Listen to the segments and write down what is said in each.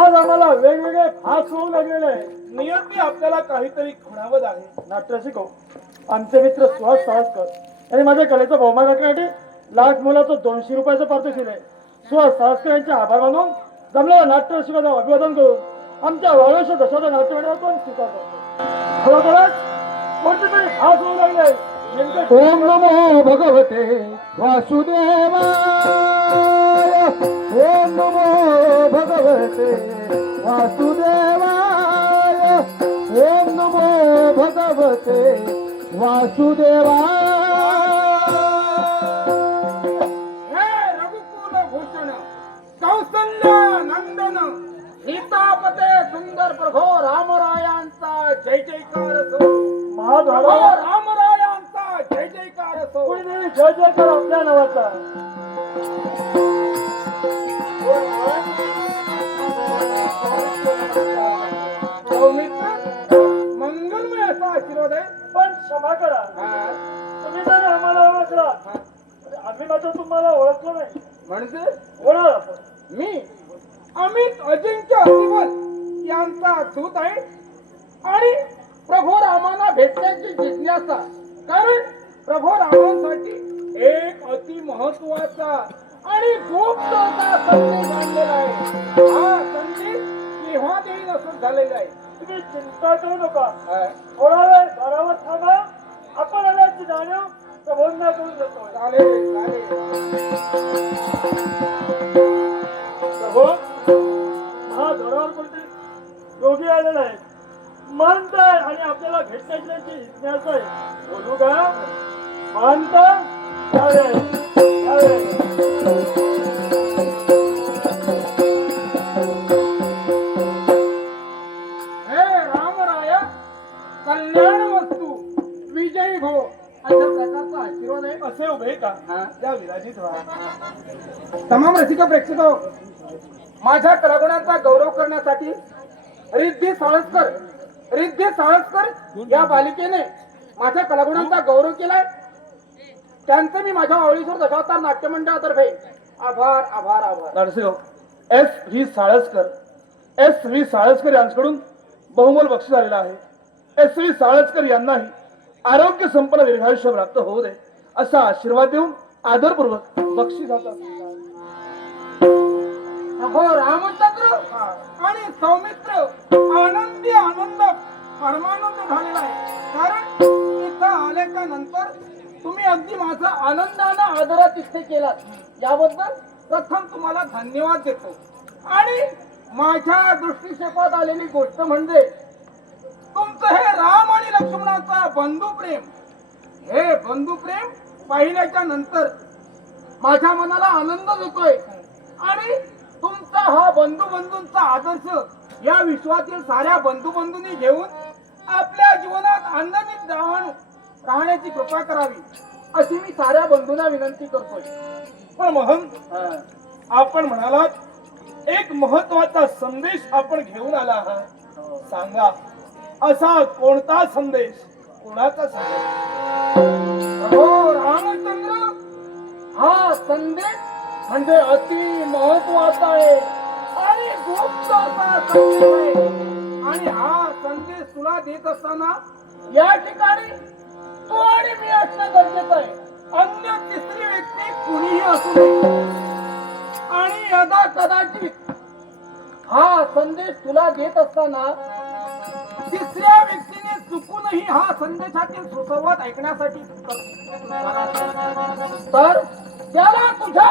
आज आम्हाला वेगवेगळे फास होऊ लागलेले आहे. नियती आपल्याला काहीतरी खुणावत आहे. नाट्य शिकव. आमचे मित्र सुहास साळसकर यांनी माझ्या कलेचा बहुमान राखण्यासाठी लाख मोलाचं 200 रुपयाचं पारितोषिक दिले. सुहास साळसकर यांचे आभार मानून जमलेल्या नाट्य रसिकांना अभिवादन करून आमच्या वाळूच्या दशाच्या नाट्यमंडळातून स्वीकार करतो. खरोखरच कोणते तरी फास होऊ लागले. ओम नमो भगवते वासुदेवाय. ओम नमो भगवते वासुदेवाय. ओम नमो भगवते वासुदेवाय. हे रघुकुल भूषण कौसल्य नंदन सीतापते सुंदर प्रभो रामरायांचा जय जयकार असो. महाभारत रामरायांचा जय जयकार असो. कोणीतरी जय जयकार आपल्या नावाचा. सौमित्र मंगलमय असा आशीर्वाद आहे. पण क्षमा करा, तुम्ही जर आम्हाला ओळखला, आम्ही मात्र तुम्हाला ओळखलो नाही. म्हणजे बोला आपण. मी अमित अजिंक्य अस्तिबल यांचा दूत आहे आणि प्रभू रामांना भेटण्याची जिज्ञासा. कारण प्रभू रामांसाठी एक अति महत्वाचा आणि गुप्त असा संदेश आणलेला आहे. हा संदेश केव्हा देईल असं झालेलं आहे. तुम्ही चिंता करू नका. हा. थोडा वेळ घरावर थांबा. आपण आल्याची जाणीव प्रबोधना करून देतो. चालेल चालेल. प्रभू, हा घरावर कोणते रोगी आलेले आहेत. मानताय आणि आपल्याला भेटण्याची त्यांची जिज्ञासा आहे. बोलू का? मानता हे रामराया कल्याण वस्तू विजयी भो अशा प्रकारचा आशीर्वाद आहे. असे उभे का? हा. त्या विराजित व्हा. तमाम रसिक प्रेक्षक हो, माझ्या कलागुणांचा गौरव करण्यासाठी रिद्धी साळसकर या बालिकेने माझ्या कलागुणांचा गौरव केलाय. त्यांचं मी माझ्या आवळीश्वर दशावतार नाट्य मंडळातर्फे आभार आभार आभार. नरसिंह एस व्ही साळसकर यांच्याकडून बहुमोल बक्षीस आलेला आहे. एस व्ही साळसकर यांनाही आरोग्य संपन्न दीर्घायुष्य प्राप्त होऊ दे असा आशीर्वाद देऊन आदरपूर्वक बक्षिसाचा अहो रामचंद्र आणि सौमित्र आनंदी आनंद परमानंद झालेला आहे. कारण इथं आल्याच्या नंतर तुम्ही अगदी माझा आनंदानं आदरातिथ्य केलात. याबद्दल प्रथम तुम्हाला धन्यवाद देतो. आणि माझ्या दृष्टीक्षेपात आलेली गोष्ट म्हणजे तुमचं हे राम आणि लक्ष्मणाचा बंधुप्रेम. हे बंधुप्रेम पाहिल्याच्या नंतर माझ्या मनाला आनंद देतोय. आणि तुमचा हा बंधूंचा आदर्श या विश्वातील साऱ्या बंधूंनी घेऊन आपल्या जीवनात आनंदित राहण्याची कृपा करावी अशी मी साऱ्या बंधूंना विनंती करतोय. पण महंत, आपण म्हणालात एक महत्वाचा संदेश आपण घेऊन आला आहात. सांगा, असा कोणता संदेश? कोणाचा संदेश? हो रामचंद्र, हा संदेश म्हणजे अति महत्वाचा आहे आणि गुप्त असा संदेश आहे. आणि हा संदेश तुला देत असताना या ठिकाणी तू आणि मी असणं गरजेचं आहे. अन्य तिसरी व्यक्ती कुणीही असू नये. आणि यदा कदाचित हा संदेश तुला देत असताना तिसऱ्या व्यक्तीने चुकूनही हा संदेशातील सुसंवाद ऐकण्यासाठी तर त्याला तुझ्या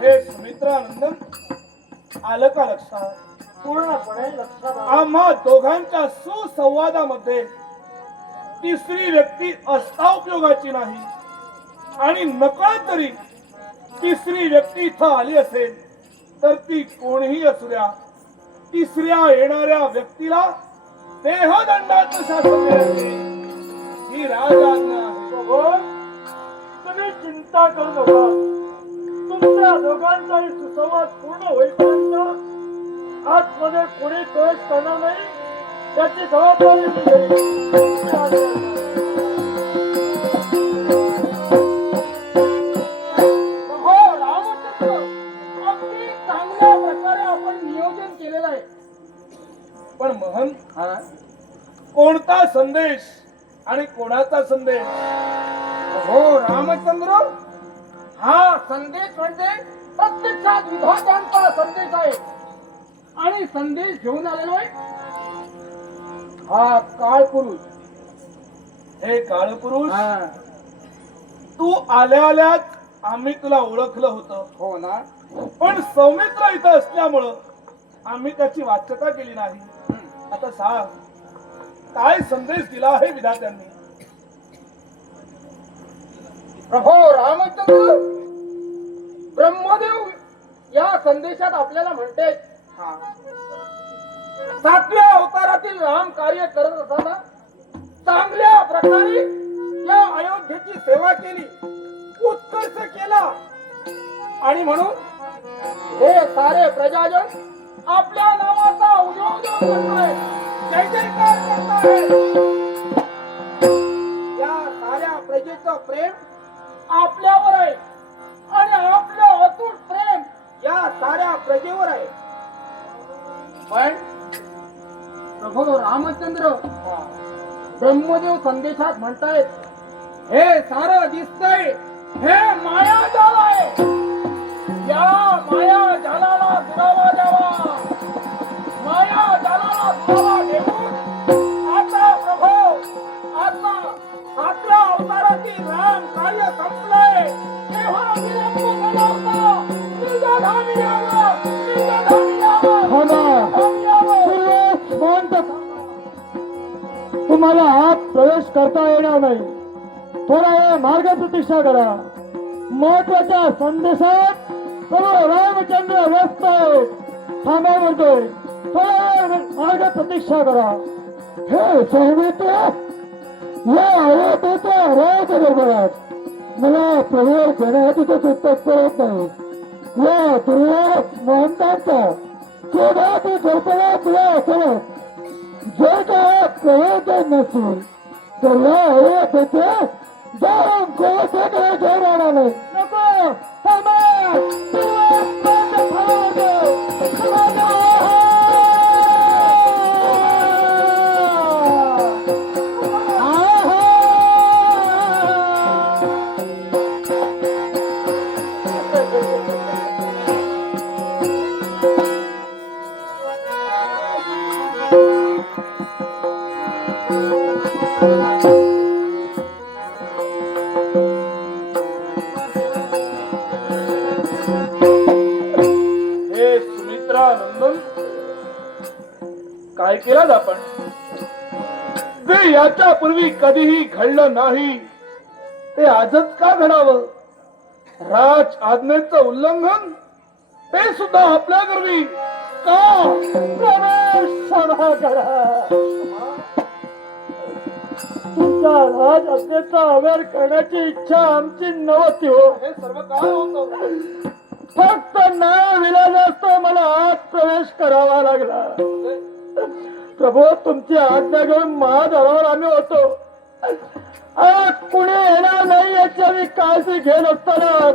हे सुमित्रानंदन, आलं का लक्षात? पूर्णपणे लक्षात आलं. आम्हा दोघांच्या सुसंवादामध्ये तिसरी व्यक्ती असता उपयोगाची नाही. आणि नकळत तरी तिसरी व्यक्ती इथं आली असेल तर ती कोणीही असू द्या, तिसऱ्या येणाऱ्या व्यक्तीला देहदंडाचं शासन मिळते ही राजआज्ञा आहे. तुम्ही चिंता करू नका. तुमच्या दोघांचाही सुसंवाद पूर्ण होईपर्यंत आतमध्ये कोणी प्रवेश करणार नाही त्याची जबाबदारी मी घेईन. हो रामचंद्र, अगदी चांगल्या प्रकारे आपण नियोजन केलेलं आहे. पण महंत, कोणता संदेश आणि कोणाचा संदेश? हो रामचंद्र, हा संदेश म्हणजे प्रत्यक्षात विधात्यांचा संदेश आहे. आणि संदेश घेऊन आलेलो आहे हा काळ पुरुष. हे काळपुरुष, तू आल्या आल्याच आम्ही तुला ओळखलं होतं. हो ना. पण सौमित्र इथं असल्यामुळं आम्ही त्याची वाच्यता केली नाही. आता सांग, काय संदेश दिला आहे विधात्यांनी? प्रभो रामचंद्र, ब्रह्मदेव या संदेशात आपल्याला म्हणते, सातव्या अवतारातील राम कार्य करत असताना चांगल्या प्रकारे या अयोध्येची सेवा केली, उत्कर्ष केला. आणि म्हणून हे सारे प्रजाजन आपल्या नावाचा उद्योजन करताय, जय जयकार करताय. या साऱ्या प्रजेचं प्रेम आपल्यावर आहे आणि आपलं अतूट प्रेम या साऱ्या प्रजेवर आहे. पण प्रभू रामचंद्र, ब्रह्मदेव संदेशात म्हणतायत, हे सारं दिसतंय, हे मायाजाल आहे. या मायाजालाला दुरावा द्यावा. मायाजालाला दुरावा देऊन आता प्रभू, आता सातव्या अवतारातील राम कार्य संपलंय. तेव्हा विलंब झाला होता. निजधामी यावं, निजधामी यावं, हो ना. निजधामी यावं. तुम्हाला आत प्रवेश करता येणार नाही. थोडा वेळ मार्ग प्रतीक्षा करा. महत्वाच्या संदेशात प्रभू रामचंद्र व्यस्त आहेत. थांबा म्हणतोय. थोडा वेळ मार्ग प्रतीक्षा करा. हे सौमित्र, या अयोध्येच्या राजदरबारात मला प्रवेश देण्याची सुचत करत नाही. या दुर्वास महंतांचा शोधाची कल्पना तुला करत जर का प्रवेश नसेल तर या अयोध्येचे जाऊन कोणाकडे घेऊन येणार नाही. नको, थांबा. दुर्वास महंत थांबवतो. हे सुमित्रा नंदन, काय केलं आपण? जे याच्या पूर्वी कधीही घडलं नाही ते आजच का घडावं? राज आज्ञेचं उल्लंघन, ते सुद्धा आपल्या गर्वी का? प्रवेश सभा करा. तुमच्या राज आज्ञेचा अवहेर करण्याची इच्छा आमची नव्हती हो. हे सर्व काय होतं? फक्त न्याय विलाजास्तव मला आत प्रवेश करावा लागला. प्रभू, तुमची आज्ञा घेऊन महादरावर आम्ही होतो. आज कुणी येणार नाही याची आम्ही काळजी घेत असतानाच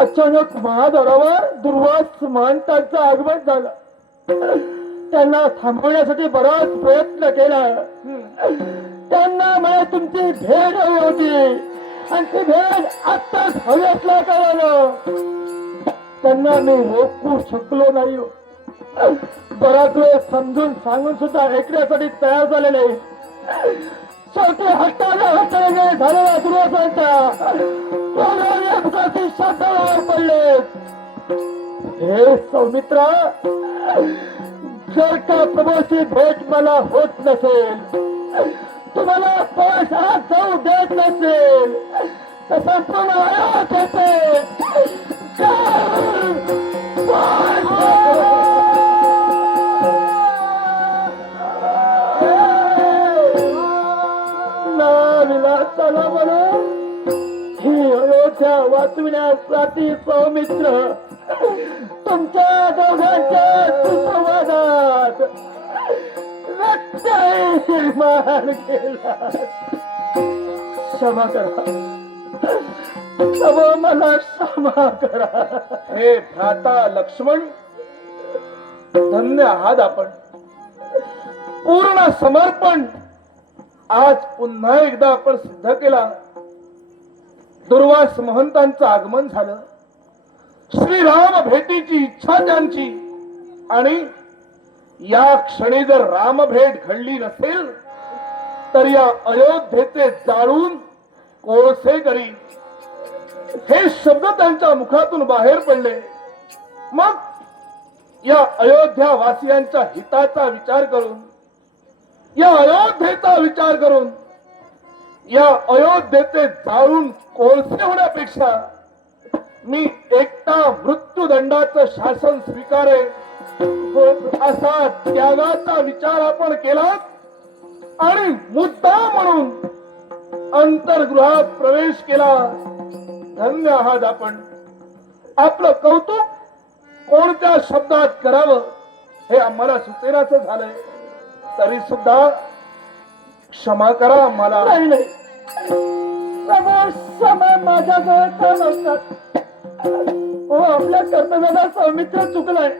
अचानक महादरावर दुर्वास महंतांचं आगमन झालं. त्यांना थांबवण्यासाठी बराच प्रयत्न केला. त्यांना मला तुमची भेट हवी होती आणि ती भेट आत्ताच हवेतला कळालं. त्यांना मी रोखू शकलो नाही. बराच वेळ समजून सांगून सुद्धा ऐकण्यासाठी तयार झालेले. शेवटी हट्टाने झालेल्या दुर्वासांच्या शब्दावर पडले. हे सौमित्रा, जर का प्रभूची भेट मला होत नसेल, तुम्हाला पळसात जाऊ देत नसेल तर संपूर्ण आयात येते. चला म्हणून ही अयोध्या वाचविण्यासाठी सौमित्र तुमच्या दोघांच्या सुसंवादात निर्माण केला. क्षमा करा प्रभो, मला क्षमा करा. हे भ्राता लक्ष्मण, धन्य आहात आपण. पूर्ण समर्पण आज पुन्हा एकदा आपण सिद्ध केला. दुर्वास महंतांचं आगमन झालं. श्रीराम भेटीची इच्छा त्यांची, आणि या क्षणी जर राम भेट घडली नसेल तर या अयोध्येचे जाळून कोळसे करी, हे शब्द त्यांच्या मुखातून बाहेर पडले. मग या अयोध्या वासियांच्या हिताचा विचार करून, या अयोध्येचा विचार करून, या अयोध्येचे जाळून कोळसे होण्यापेक्षा मी एकटा मृत्यूदंडाचं शासन स्वीकारेन असा त्यागाचा विचार आपण केला, आणि मुद्दा म्हणून अंतर्गृहात प्रवेश केला. धन्य आहात आपण. आपलं कौतुक कोणत्या शब्दात करावं हे आम्हाला सुचेनाचं झालंय. तरी सुद्धा क्षमा करा आम्हाला. नाही नाही प्रभू, क्षमा माझ्याजवळ का नसतात. हो, आपल्या कर्तव्याला सौमित्र चुकलाय.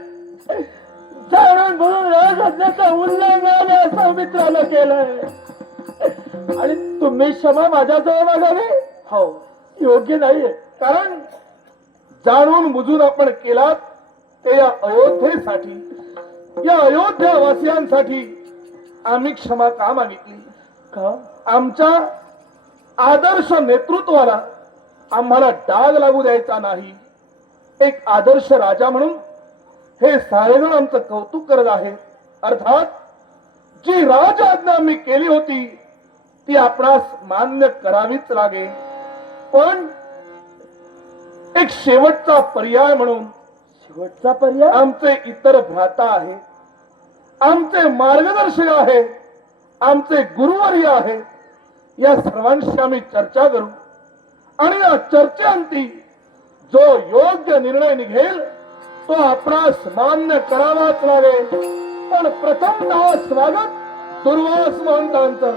जाणून म्हणून राजआज्ञेचं उल्लंघन या सौमित्राला केलंय, आणि तुम्ही क्षमा माझ्याजवळ मागावी हो, योग्य नाहीये. कारण जाणून बुजून आपण केलात ते या अयोध्येसाठी, या अयोध्या वासियांसाठी आम्ही क्षमा का मागितली? का? आमच्या आदर्श नेतृत्वाला आम्हाला डाग लागू द्यायचा नाही. एक आदर्श राजा म्हणून हे सारेजण आमचं कौतुक करत आहे. अर्थात जी राजआज्ञा मी केली होती ती आपणास मान्य करावीच लागेल. पण एक शेवटचा पर्याय म्हणून शेवटचा पर्याय? आमचे इतर भ्राता आहे, आमचे मार्गदर्शक आहे, आमचे गुरुवर्य आहे. या सर्वांशी आम्ही चर्चा करू, आणि या चर्चेअंती जो योग्य निर्णय निघेल तो आपणास मान्य करावाच लागेल. पण प्रथमतः स्वागत दुर्वास महंतांचं.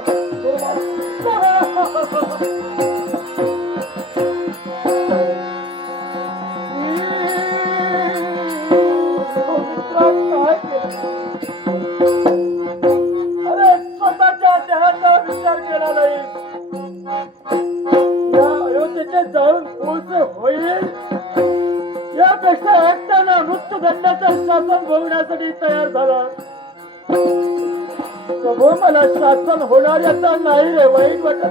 काय केलं? अरे, स्वतःच्या देहाचा विचार केला नाही. या अयोध्येचे जाऊन कोळसे होईल यापेक्षा एकट्यानं मृत्यूदंडाचं शासन भोगण्यासाठी तयार झाला. प्रभू, मला शासन होणार याचा नाही रे वाईट वाटत.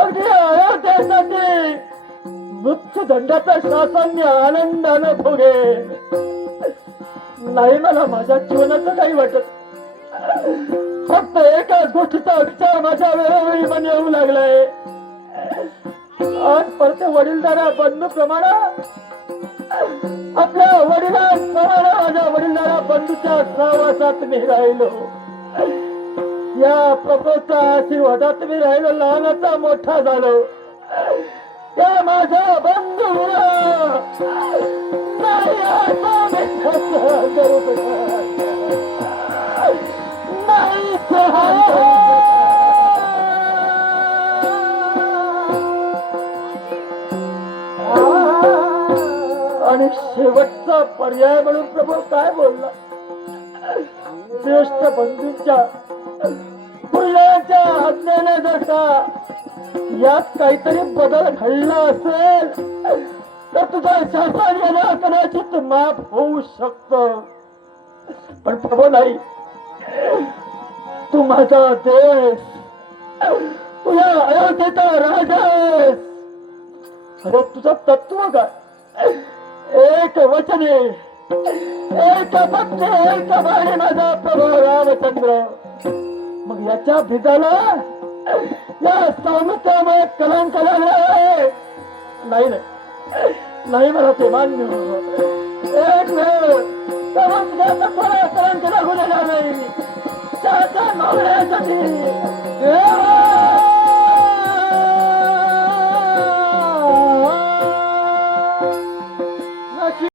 अगदी अयोध्येसाठी मृत्यूदंडाचं शासन मी आनंदानं भोगेन. नाही, मला माझ्या जीवनाचं काही वाटत. फक्त एकाच गोष्टीचा विचार माझ्या वेळोवेळी मन येऊ लागलाय. आज परत वडीलधाऱ्या बंधू प्रमाणे आपल्या वडिलांप्रमाणे माझ्या वडीलधाऱ्या बंधूच्या सहवासात मी राहिलो. या प्रभूच्या आशीर्वादात मी राहिलो, लहानाचा मोठा झालो. त्या माझ्या बंधूला नाही आता मी कसं करू नाही आणि शेवटचा पर्याय म्हणून प्रभू काय बोलला? ज्येष्ठ बंधूंच्या मुलाच्या आज्ञेने जर का यात काहीतरी बदल घडला असेल तर तुझा शासन याला कदाचित माफ होऊ शकतो. पण प्रभू नाही, तू माझा देश, तुझ्या अयोध्येचा राजा आहेस. अरे, तुझं तत्व काय? एक वचने, एक पत्नी, एक बाणी माझा प्रभू रामचंद्र. मग याच्या भिजाला या सौमित्रामुळे कलंक लागलाय. नाही नाही नाही, मला ते मान्य. एक वेळ तुझ्या तत्वाला कलंक लागू देणार नाही. त्याच्या मागण्यासाठी